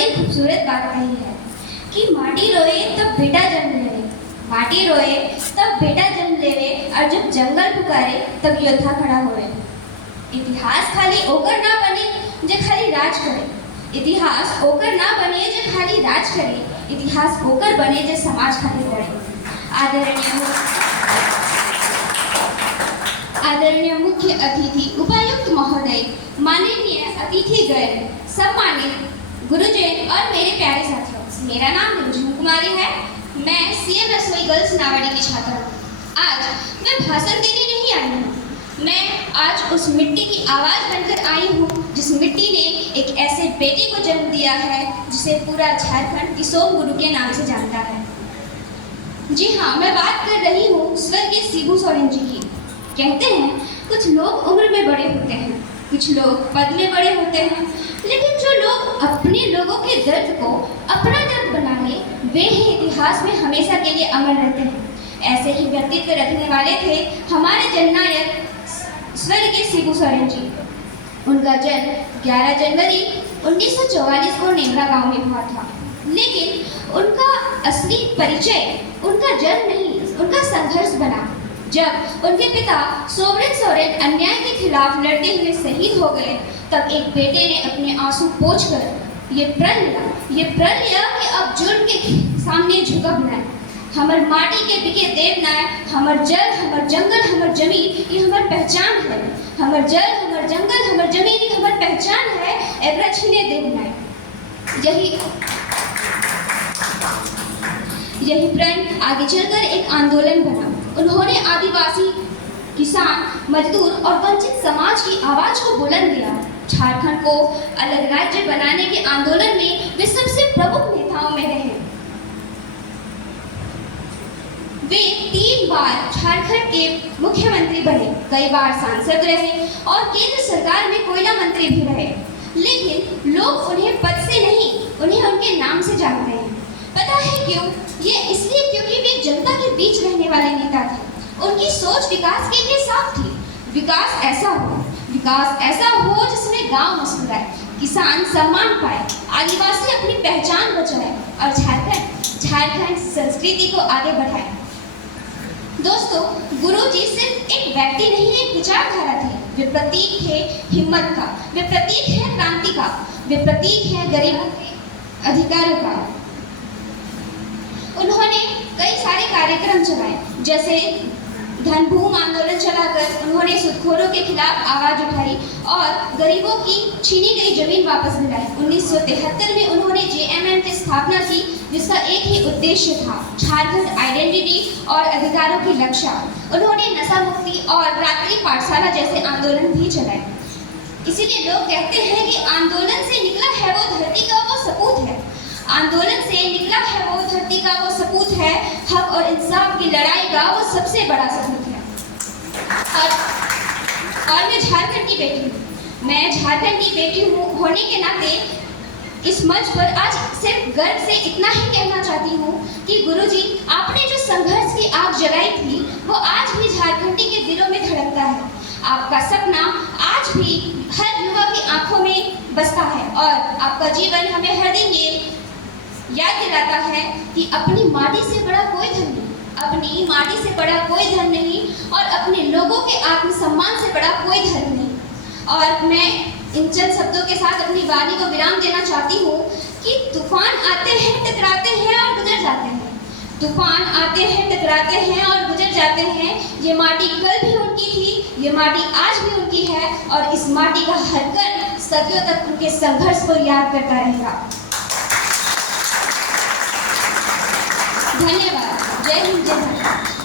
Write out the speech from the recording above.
बड़ी खूबसूरत बात कही है कि माटी रोए तब बेटा जन्म लेवे, माटी रोए तब बेटा जन्म लेवे, और जब जंगल पुकारे तब योद्धा खड़ा होवे। इतिहास खाली ओकर ना बने जे खाली राज करे, इतिहास ओकर ना बने जे खाली राज करे, इतिहास ओकर बने जे समाज खातिर लड़े। आदरणीय मुख्य अतिथि उपायुक्त महोदय, माननीय अतिथिगण, सम्मानित गुरुजन और मेरे प्यारे साथियों, मेरा नाम रिंजू कुमारी है। मैं सीएम रसोई गर्ल्स नावाड़ी की छात्रा हूँ। आज मैं भाषण देने नहीं आई हूँ, मैं आज उस मिट्टी की आवाज़ बनकर आई हूँ जिस मिट्टी ने एक ऐसे बेटे को जन्म दिया है जिसे पूरा झारखंड किशोर गुरु के नाम से जानता है। जी हाँ, मैं बात कर रही हूँ स्वर्गीय शिबू सोरेन जी की। कहते हैं कुछ लोग उम्र में बड़े होते हैं, कुछ लोग पद में बड़े होते हैं, लेकिन जो लोग अपने लोगों के दर्द को अपना दर्द बना ले, वे ही इतिहास में हमेशा के लिए अमर रहते हैं। ऐसे ही व्यक्तित्व रखने वाले थे हमारे जननायक स्वर्गीय शिबू सोरेन जी। उनका जन्म 11 जनवरी 1944 को नेमरा गांव में हुआ था, लेकिन उनका असली परिचय उनका जन्म नहीं, उनका संघर्ष बना। जब उनके पिता सोवरेन सोरेन अन्याय के खिलाफ लड़ते हुए शहीद हो गए, तब एक बेटे ने अपने आंसू पोंछकर ये प्रण लिया कि अब जुर्म के सामने झुकब न। हमर माटी के बिके देव न, हमर जल, हमर जंगल, हमर जमीन, ये हमर पहचान है। हमर जल, हमर जंगल, हमर जमीन, ये हमर पहचान है, एकरा छीने देव न। यही प्रण आगे चलकर एक आंदोलन बना। उन्होंने आदिवासी, किसान, मजदूर और वंचित समाज की आवाज को बुलंद किया। झारखंड को अलग राज्य बनाने के आंदोलन में वे सबसे प्रमुख नेताओं में रहे। वे 3 बार झारखंड के मुख्यमंत्री बने, कई बार सांसद रहे और केंद्र सरकार में कोयला मंत्री भी रहे। लेकिन लोग उन्हें पद से नहीं, उन्हें उनके नाम से जानते हैं। पता है क्यों? ये इसलिए क्योंकि वे जनता के बीच रहने वाले नेता थे। उनकी सोच विकास के लिए साफ थी। विकास ऐसा हो जिसमें गांव मुस्कुराए, किसान सम्मान पाए, आदिवासी अपनी पहचान बचाए और झारखंड संस्कृति को आगे बढ़ाए। दोस्तों, गुरुजी सिर्फ एक व्यक्ति नहीं, एक विचारधारा थी। वे प्रतीक थे हिम्मत का, वे प्रतीक है क्रांति का, वे प्रतीक है गरीबों के अधिकारों का। उन्होंने कई सारे कार्यक्रम चलाए, जैसे धनभूम आंदोलन चलाकर उन्होंने सूदखोरों के खिलाफ आवाज उठाई और गरीबों की छीनी गई जमीन वापस दिलाई। 1973 में उन्होंने जेएमएम की स्थापना की, जिसका एक ही उद्देश्य था, झारखंड आइडेंटिटी और अधिकारों की रक्षा। उन्होंने नशा मुक्ति और रात्रि पाठशाला जैसे आंदोलन भी चलाए। इसीलिए लोग कहते हैं कि आंदोलन से निकला है वो धरती का वो सपूत है, आंदोलन से निकला है वो धरती का वो सपूत है, हक और इंसाफ की लड़ाई का वो सबसे बड़ा सबूत है। और मैं झारखंड की बेटी हूँ। मैं झारखंड की बेटी होने के नाते इस मंच पर आज सिर्फ गर्व से इतना ही कहना चाहती हूँ कि गुरुजी, आपने जो संघर्ष की आग जलाई थी, वो आज भी झारखंडी के दिलों में धड़कता है। आपका सपना आज भी हर युवा की आंखों में बसता है और आपका जीवन हमें हर दिन ये याद दिलाता है कि अपनी माटी से बड़ा कोई धन नहीं, अपनी माटी से बड़ा कोई धन नहीं और अपने लोगों के आत्मसम्मान से बड़ा कोई धन नहीं। और मैं इन चंद शब्दों के साथ अपनी वाणी को विराम देना चाहती हूँ कि तूफान आते हैं, टकराते हैं और गुजर जाते हैं। तूफान आते हैं, टकराते हैं और गुजर जाते हैं। ये माटी कल भी उनकी थी, ये माटी आज भी उनकी है और इस माटी का हर कण सदियों तक उनके संघर्ष को याद करता रहेगा। धन्यवाद। जय हिंद, जय भारत।